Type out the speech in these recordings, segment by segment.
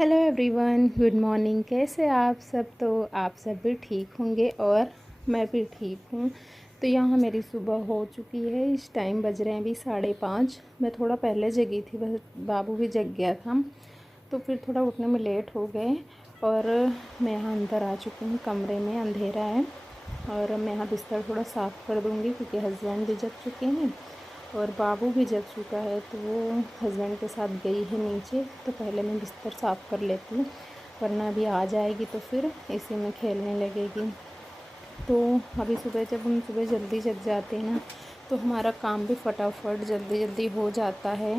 Hello everyone, good morning. कैसे आप सब? तो आप सब भी ठीक होंगे और मैं भी ठीक हूँ। तो यहाँ मेरी सुबह हो चुकी है। इस टाइम बज रहे हैं अभी 5:30। मैं थोड़ा पहले जगी थी, बस बाबू भी जग गया था तो फिर थोड़ा उठने में लेट हो गए। और मैं यहाँ अंदर आ चुकी हूँ, कमरे में अंधेरा है और मैं यहाँ बिस्तर थोड़ा साफ़ कर दूँगी क्योंकि हस्बैंड भी जग चुके हैं और बाबू भी जग चुका है। तो वो हस्बैंड के साथ गई है नीचे, तो पहले मैं बिस्तर साफ़ कर लेती हूँ वरना अभी आ जाएगी तो फिर इसी में खेलने लगेगी। तो अभी सुबह जब हम सुबह जल्दी जग जाते हैं ना तो हमारा काम भी फटाफट जल्दी जल्दी हो जाता है।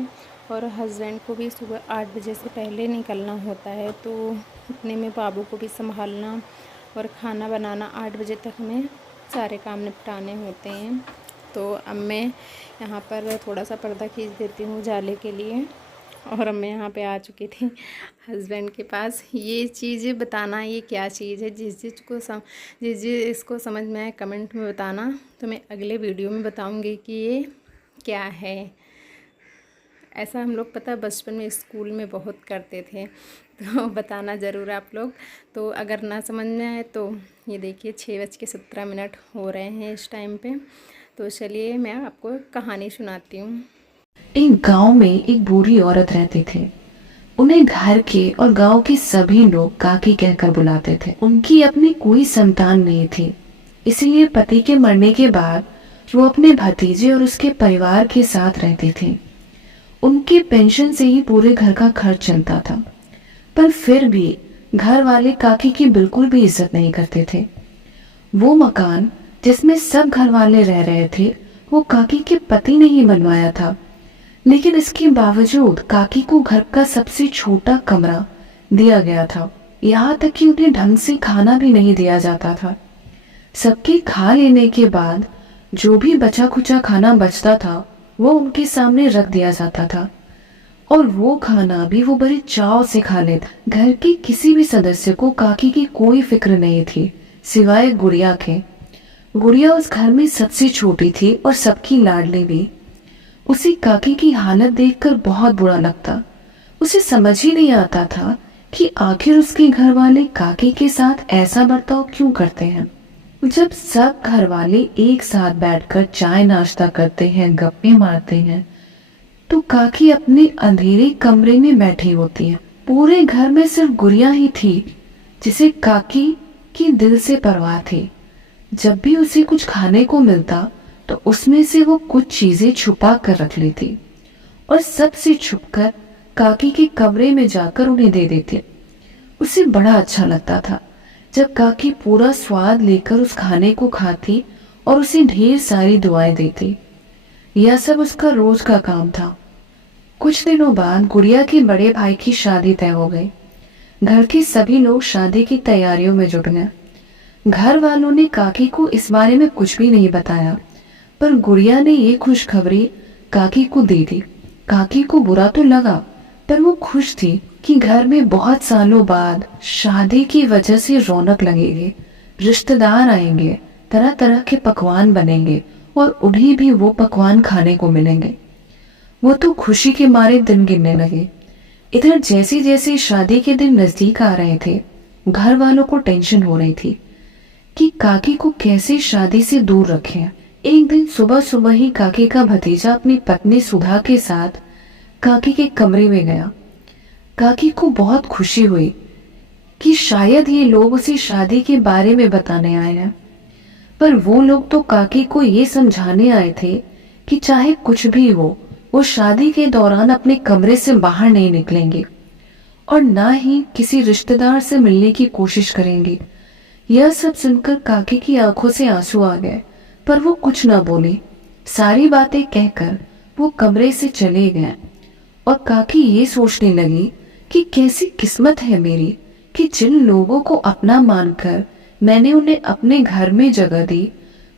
और हस्बैंड को भी सुबह 8 बजे से पहले निकलना होता है, तो उतने में बाबू को भी संभालना और खाना बनाना 8 बजे तक में सारे काम निपटाने होते हैं। तो अब मैं यहाँ पर थोड़ा सा पर्दा खींच देती हूँ उजाले के लिए। और अब मैं यहाँ पे आ चुकी थी हस्बैंड के पास। ये चीज़ बताना ये क्या चीज़ है, जिस इसको समझ में आए कमेंट में बताना, तो मैं अगले वीडियो में बताऊँगी कि ये क्या है। ऐसा हम लोग पता बचपन में स्कूल में बहुत करते थे, तो बताना ज़रूर आप लोग। तो अगर ना समझ में आए तो ये देखिए 6:17 हो रहे हैं इस टाइम पे। तो चलिए मैं आपको कहानी सुनाती हूँ। एक गांव में एक बूढ़ी औरत रहती थी। उन्हें घर के और गांव के सभी लोग काकी कहकर बुलाते थे। उनकी अपनी कोई संतान नहीं थी, इसलिए पति के मरने के बाद वो अपने भतीजे और उसके परिवार के साथ रहती थी। उनके पेंशन से ही पूरे घर का खर्च चलता था, पर फिर भी घर वाले काकी की बिल्कुल भी इज्जत नहीं करते थे। वो मकान जिसमें सब घर वाले रह रहे थे वो काकी के पति ने ही बनवाया था, लेकिन इसके बावजूद काकी को घर का सबसे छोटा कमरा दिया गया था। यहाँ तक कि उन्हें ढंग से खाना भी नहीं दिया जाता था। सबके खा लेने के बाद जो भी बचा खुचा खाना बचता था वो उनके सामने रख दिया जाता था, और वो खाना भी वो बड़े चाव से खा लेता। घर के किसी भी सदस्य को काकी की कोई फिक्र नहीं थी सिवाय गुड़िया के। गुड़िया उस घर में सबसे छोटी थी और सबकी लाडली भी। उसे काकी की हालत देखकर बहुत बुरा लगता। उसे समझ ही नहीं आता था कि आखिर उसके घर वाले काकी के साथ ऐसा बर्ताव क्यों करते हैं। जब सब घर वाले एक साथ बैठकर चाय नाश्ता करते हैं, गप्पे मारते हैं, तो काकी अपने अंधेरे कमरे में बैठी होती है। पूरे घर में सिर्फ गुड़िया ही थी जिसे काकी की दिल से परवाह थी। जब भी उसे कुछ खाने को मिलता तो उसमें से वो कुछ चीजें छुपा कर रख लेती और सबसे छुपकर काकी के कमरे में जाकर उन्हें दे देती। उसे बड़ा अच्छा लगता था जब काकी पूरा स्वाद लेकर उस खाने को खाती और उसे ढेर सारी दुआएं देती। यह सब उसका रोज का काम था। कुछ दिनों बाद गुड़िया के बड़े भाई की शादी तय हो गई। घर के सभी लोग शादी की तैयारियों में जुट गए। घर वालों ने काकी को इस बारे में कुछ भी नहीं बताया, पर गुड़िया ने ये खुशखबरी काकी को दे दी। काकी को बुरा तो लगा, पर वो खुश थी कि घर में बहुत सालों बाद शादी की वजह से रौनक लगेगी, रिश्तेदार आएंगे, तरह तरह के पकवान बनेंगे और उन्हें भी वो पकवान खाने को मिलेंगे। वो तो खुशी के मारे दिन गिनने लगे। इधर जैसे जैसे शादी के दिन नजदीक आ रहे थे, घर वालों को टेंशन हो रही थी कि काकी को कैसे शादी से दूर रखें। एक दिन सुबह सुबह ही काकी का भतीजा अपनी पत्नी सुधा के साथ काकी के कमरे में गया। काकी को बहुत खुशी हुई कि शायद ये लोग उसे शादी के बारे में बताने आए हैं, पर वो लोग तो काकी को ये समझाने आए थे कि चाहे कुछ भी हो वो शादी के दौरान अपने कमरे से बाहर नहीं निकलेंगे और ना ही किसी रिश्तेदार से मिलने की कोशिश करेंगे। यह सब सुनकर काकी की आंखों से आंसू आ गए, पर वो कुछ ना बोली। सारी बातें कहकर वो कमरे से चले गए और काकी ये सोचने लगी कि कैसी किस्मत है मेरी कि जिन लोगों को अपना मानकर मैंने उन्हें अपने घर में जगह दी,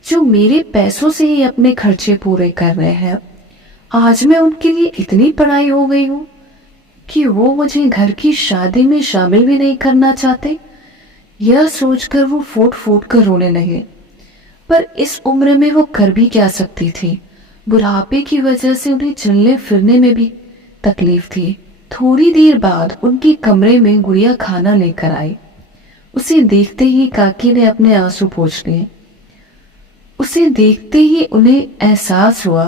जो मेरे पैसों से ही अपने खर्चे पूरे कर रहे हैं, आज मैं उनके लिए इतनी पढ़ाई हो गई हूँ कि वो मुझे घर की शादी में शामिल भी नहीं करना चाहते। यह सोचकर वो फूट फूट कर रोने लगे, पर इस उम्र में वो कर भी क्या सकती थी। बुढ़ापे की वजह से उन्हें चलने फिरने में भी तकलीफ थी, थोड़ी देर बाद उनके कमरे में गुड़िया खाना लेकर आई। उसे देखते ही काकी ने अपने आंसू पोंछ लिए। उसे देखते ही उन्हें एहसास हुआ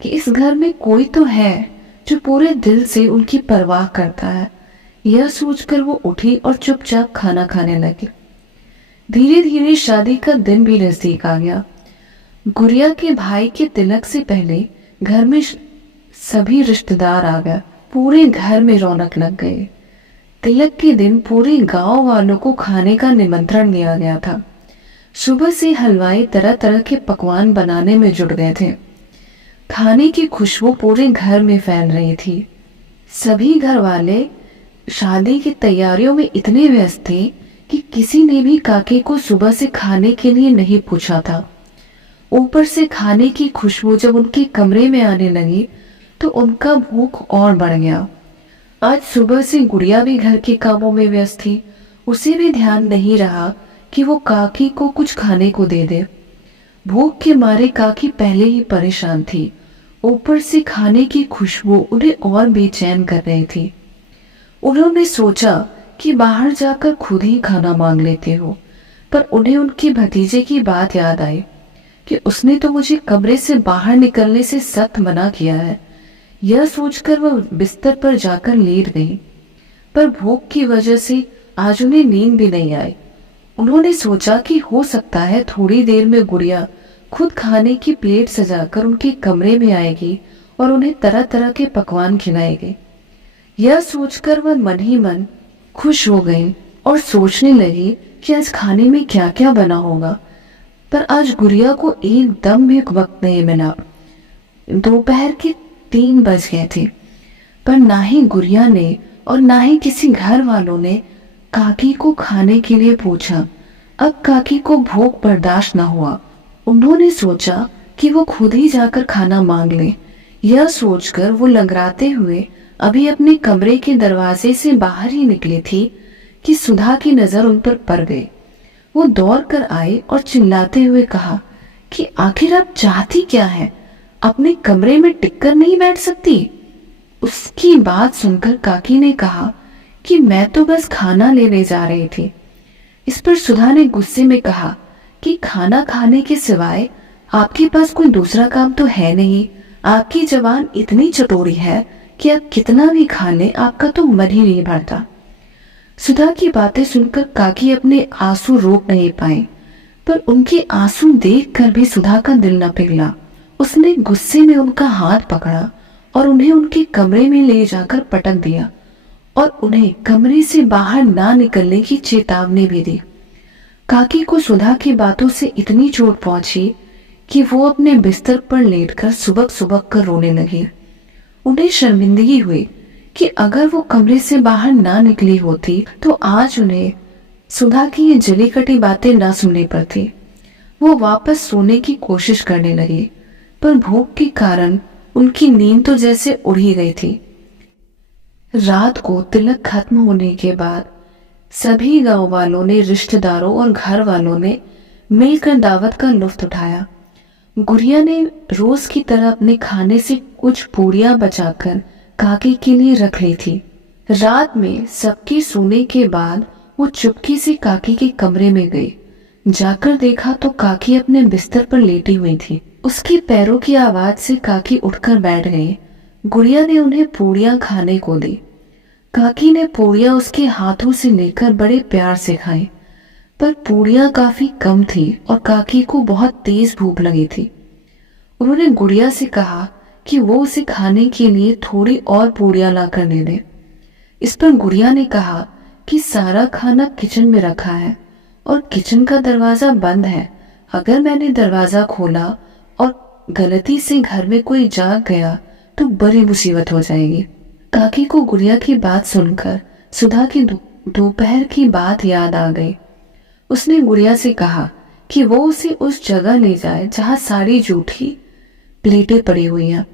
कि इस घर में कोई तो है जो पूरे दिल से उनकी परवाह करता है। यह सोचकर वो उठी और चुपचाप खाना खाने लगी। धीरे धीरे शादी का दिन भी नजदीक आ गया। गुड़िया के भाई के तिलक से पहले घर में सभी रिश्तेदार आ गए। पूरे घर में रौनक लग गई। तिलक के दिन पूरे गांव वालों को खाने का निमंत्रण दिया गया था। सुबह से हलवाई तरह तरह के पकवान बनाने में जुट गए थे। खाने की खुशबू पूरे घर में फैल रही थी। सभी घर वाले शादी की तैयारियों में इतने व्यस्त थे कि किसी ने भी काके को सुबह से खाने के लिए नहीं पूछा था। ऊपर से खाने की खुशबू जब उनके कमरे में आने लगी तो उनका भूख और बढ़ गया। आज सुबह से गुड़िया भी घर के कामों में व्यस्त थी। उसे भी ध्यान नहीं रहा कि वो काकी को कुछ खाने को दे दे। भूख के मारे काकी पहले ही परेशान थी। ऊपर से खाने की खुशबू उन्हें और बेचैन कर रही थी। उन्होंने सोचा कि बाहर जाकर खुद ही खाना मांग लेते हो, पर उन्हें उनके भतीजे की बात याद आई कि उसने तो मुझे कमरे से बाहर निकलने से सख्त मना किया है। यह सोचकर वह बिस्तर पर जाकर लेट गई, पर भूख की वजह से आज उन्हें नींद भी नहीं आई। उन्होंने सोचा कि हो सकता है थोड़ी देर में गुड़िया खुद खाने की प्लेट सजाकर उनके कमरे में आएगी और उन्हें तरह तरह के पकवान खिलाएगी। यह सोचकर वह मन ही मन खुश हो गई और सोचने लगी कि आज खाने में क्या क्या बना होगा। पर आज गुड़िया को एकदम भी वक्त नहीं मिला। दोपहर के 3 बज गए थे, पर ना ही गुड़िया ने और ना ही किसी घर वालों ने काकी को खाने के लिए पूछा। अब काकी को भूख बर्दाश्त न हुआ। उन्होंने सोचा कि वो खुद ही जाकर खाना मांग ले। यह सोचकर वो लंगड़ाते हुए अभी अपने कमरे के दरवाजे से बाहर ही निकली थी कि सुधा की नजर उन पर पड़ गई। वो दौड़ कर आई और चिल्लाते हुए कहा कि आखिर आप चाहती क्या है? अपने कमरे में टिककर नहीं बैठ सकती? उसकी बात सुनकर काकी ने कहा कि मैं तो बस खाना लेने जा रही थी। इस पर सुधा ने गुस्से में कहा कि खाना खाने के सिवाय आपके पास कोई दूसरा काम तो है नहीं। आपकी जबान इतनी चटोरी है कि आप कितना भी खा लें आपका तो मन ही नहीं भरता। सुधा की बातें सुनकर काकी अपने आंसू रोक नहीं पाए, पर उनके आंसू देखकर भी सुधा का दिल न पिघला। उसने गुस्से में उनका हाथ पकड़ा और उन्हें उनके कमरे में ले जाकर पटक दिया और उन्हें कमरे से बाहर ना निकलने की चेतावनी भी दी। काकी को सुधा की बातों से इतनी चोट पहुंची कि वो अपने बिस्तर पर लेटकर सुबक सुबक कर रोने लगी। उन्हें शर्मिंदगी हुई कि अगर वो कमरे से बाहर ना निकली होती तो आज उन्हें सुधा की ये जली कटी बातें ना सुननी पड़ती। वो वापस सोने की कोशिश करने लगी, पर भूख के कारण उनकी नींद तो जैसे उड़ ही गई थी। रात को तिलक खत्म होने के बाद सभी गांव वालों ने, रिश्तेदारों और घर वालों ने मिलकर दावत का लुत्फ उठाया। गुड़िया ने रोज की तरह अपने खाने से कुछ पूड़ियां बचाकर काकी के लिए रख ली थी। रात में सबके सोने के बाद वो चुपके से काकी के कमरे में गई। जाकर देखा तो काकी अपने बिस्तर पर लेटी हुई थी। उसके पैरों की आवाज से काकी उठकर बैठ गई। गुड़िया ने उन्हें पूड़ियां खाने को दी। काकी ने पूड़ियां उसके हाथों से लेकर बड़े प्यार से खाई, पर पूड़ियां काफी कम थी और काकी को बहुत तेज भूख लगी थी। उन्होंने गुड़िया से कहा कि वो उसे खाने के लिए थोड़ी और पूड़ियां ला कर दे दे। इस पर गुड़िया ने कहा कि सारा खाना किचन में रखा है और किचन का दरवाजा बंद है। अगर मैंने दरवाजा खोला और गलती से घर में कोई जाग गया तो बड़ी मुसीबत हो जाएगी। काकी को गुड़िया की बात सुनकर सुधा की दोपहर की बात याद आ गई। उसने गुड़िया से कहा कि वो उसे उस जगह ले जाए जहां सारी जूठी प्लेटें पड़ी हुई हैं।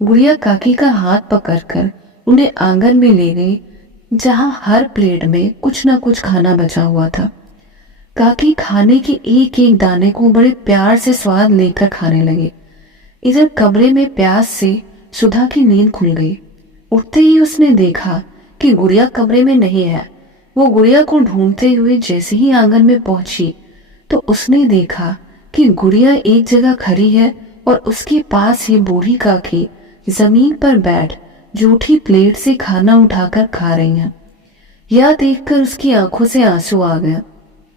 गुड़िया काकी का हाथ पकड़कर उन्हें आंगन में ले गई, जहां हर प्लेट में कुछ ना कुछ खाना बचा हुआ था। काकी खाने के एक एक दाने को बड़े प्यार से स्वाद लेकर खाने लगे। इधर कमरे में प्यास से सुधा की नींद खुल गई। उठते ही उसने देखा कि गुड़िया कमरे में नहीं है। वो गुड़िया को ढूंढते हुए जैसे ही आंगन में पहुंची तो उसने देखा कि गुड़िया एक जगह खड़ी है और उसके पास ये बूढ़ी काकी जमीन पर बैठ जूठी प्लेट से खाना उठाकर खा रही हैं। यह देखकर उसकी आंखों से आंसू आ गया।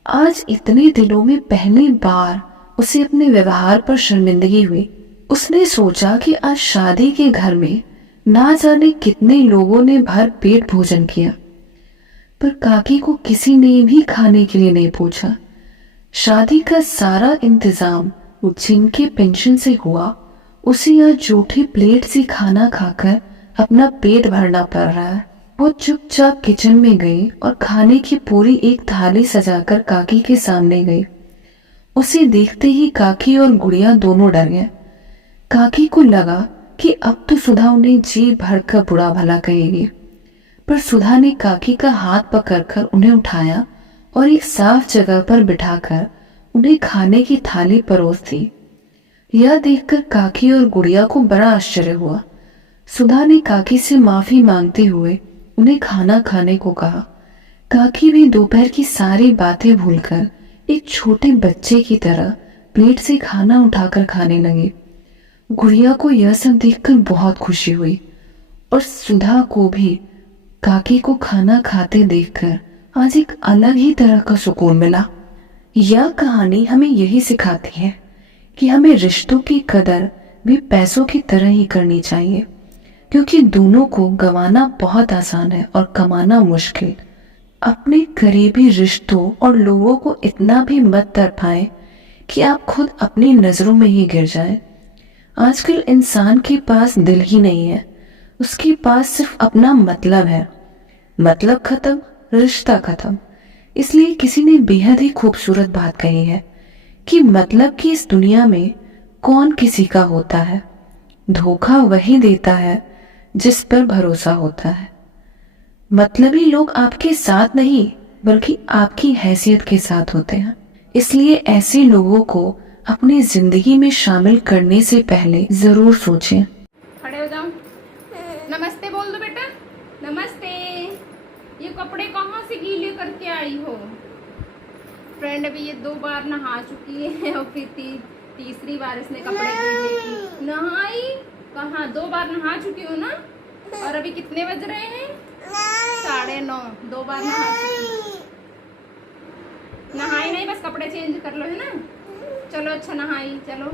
आज इतने दिनों में पहली बार उसे अपने व्यवहार पर शर्मिंदगी हुई। उसने सोचा कि आज शादी के घर में ना जाने कितने लोगों ने भर पेट भोजन किया, पर काकी को किसी ने भी खाने के लिए नहीं पूछा। शादी का सारा इंतजाम जिनके पेंशन से हुआ, उसे यह जूठी प्लेट से खाना खाकर अपना पेट भरना पड़ रहा है। वो चुपचाप किचन में गई और खाने की पूरी एक थाली सजाकर काकी के सामने गई। उसे देखते ही काकी और गुड़िया दोनों डर गए। काकी को लगा कि अब तो सुधा उन्हें जी भरकर बुरा भला कहेगी, पर सुधा ने काकी का हाथ पकड़कर उन्हें उठाया और एक साफ जगह पर बिठाकर उन्हें खाने की थाली परोस दी। यह देखकर काकी और गुड़िया को बड़ा आश्चर्य हुआ। सुधा ने काकी से माफी मांगते हुए उन्हें खाना खाने को कहा। काकी भी दोपहर की सारी बातें भूलकर एक छोटे बच्चे की तरह प्लेट से खाना उठाकर खाने लगे। गुड़िया को यह सब देखकर बहुत खुशी हुई और सुधा को भी काकी को खाना खाते देखकर आज एक अलग ही तरह का सुकून मिला। यह कहानी हमें यही सिखाती है कि हमें रिश्तों की कदर भी पैसों की तरह ही करनी चाहिए, क्योंकि दोनों को गंवाना बहुत आसान है और कमाना मुश्किल। अपने करीबी रिश्तों और लोगों को इतना भी मत तड़पाएं कि आप खुद अपनी नजरों में ही गिर जाएं। आजकल इंसान के पास दिल ही नहीं है, उसके पास सिर्फ अपना मतलब है। मतलब खत्म, रिश्ता खत्म। इसलिए किसी ने बेहद ही खूबसूरत बात कही है कि मतलब की इस दुनिया में कौन किसी का होता है, धोखा वही देता है जिस पर भरोसा होता है। मतलबी लोग आपके साथ नहीं बल्कि आपकी हैसियत के साथ होते हैं। इसलिए ऐसे लोगों को अपनी जिंदगी में शामिल करने से पहले जरूर सोचें। खड़े हो जाओ, नमस्ते बोल दो बेटा, नमस्ते। ये कपड़े कहाँ से गीले करके आई हो? फ्रेंड अभी ये 2 बार नहा चुकी है और फिर तीसरी बार इसने कपड़े गीले की। नहाई कहाँ? 2 बार नहा चुकी हो ना? और अभी कितने बज रहे हैं? 9:30। 2 बार नहा चुकी। नहाई नहीं, बस कपड़े चेंज कर लो, है ना? चलो अच्छा नहाई, चलो।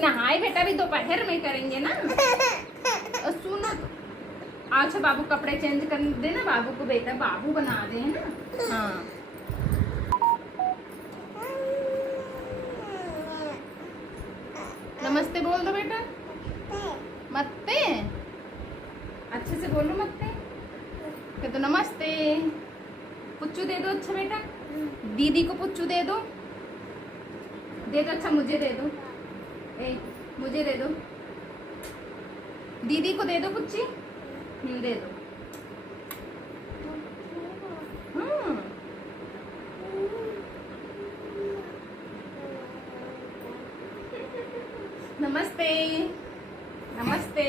नहाई बेटा भी दोपहर में करेंगे ना। और सुनो तो, अच्छा बाबू कपड़े चेंज कर देना, बाबू को बेटा बाबू बना दे, है ना? हाँ नमस्ते बोल दो बेटा। मत्ते अच्छे से बोलो, मत्ते कह दो नमस्ते। पुच्चू दे दो अच्छा बेटा, दीदी को पुच्चू दे दो, दे दो। अच्छा मुझे दे दो, मुझे दे दो, दीदी को दे दो पुच्ची। दे दो। नमस्ते नमस्ते।